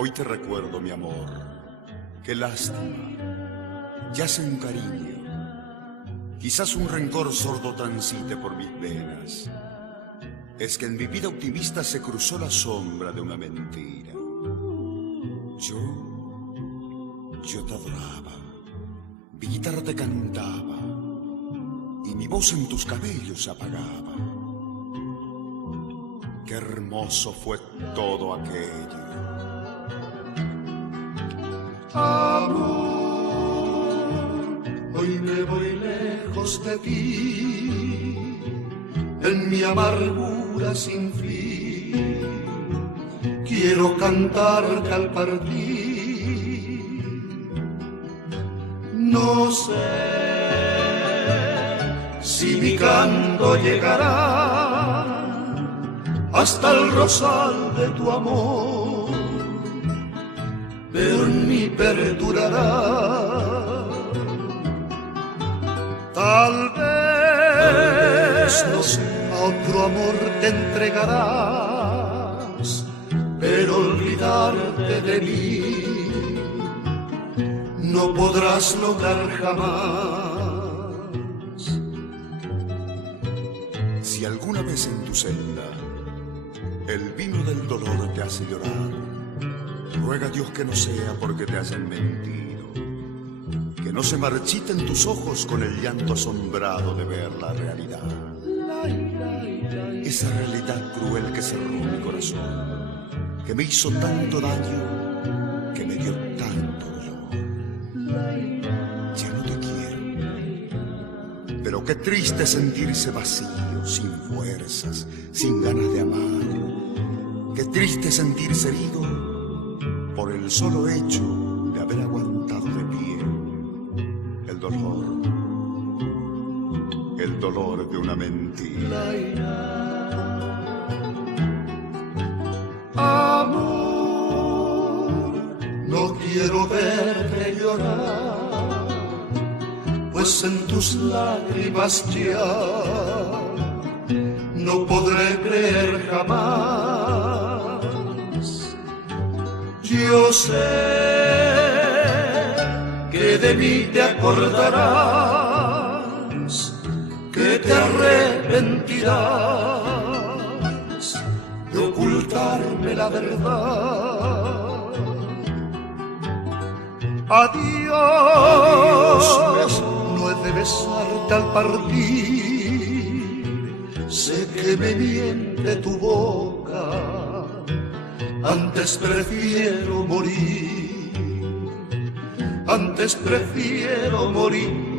Hoy te recuerdo, mi amor, qué lástima, yace un cariño, quizás un rencor sordo transite por mis venas. Es que en mi vida optimista se cruzó la sombra de una mentira. Yo te adoraba, mi guitarra te cantaba y mi voz en tus cabellos se apagaba. Qué hermoso fue todo aquello. Amor, hoy me voy lejos de ti, en mi amargura sin fin. Quiero cantarte al partir. No sé si mi canto llegará hasta el rosal de tu amor, pero en mí perdurará. Tal vez no sé, a otro amor te entregarás, pero olvidarte de mí no podrás lograr jamás. Si alguna vez en tu senda el vino del dolor te hace llorar, ruega a Dios que no sea porque te hayan mentido, que no se marchiten tus ojos con el llanto asombrado de ver la realidad. Esa realidad cruel que cerró mi corazón, que me hizo tanto daño, que me dio tanto dolor. Ya no te quiero, pero qué triste sentirse vacío, sin fuerzas, sin ganas de amar. Qué triste sentirse herido por el solo hecho de haber aguantado de pie el dolor de una mentira. Amor, no quiero verte llorar, pues en tus lágrimas ya no podré creer jamás. Yo sé que de mí te acordarás, que te arrepentirás de ocultarme la verdad. Adiós, no he de besarte al partir, sé que me miente tu boca, antes prefiero morir, antes prefiero morir.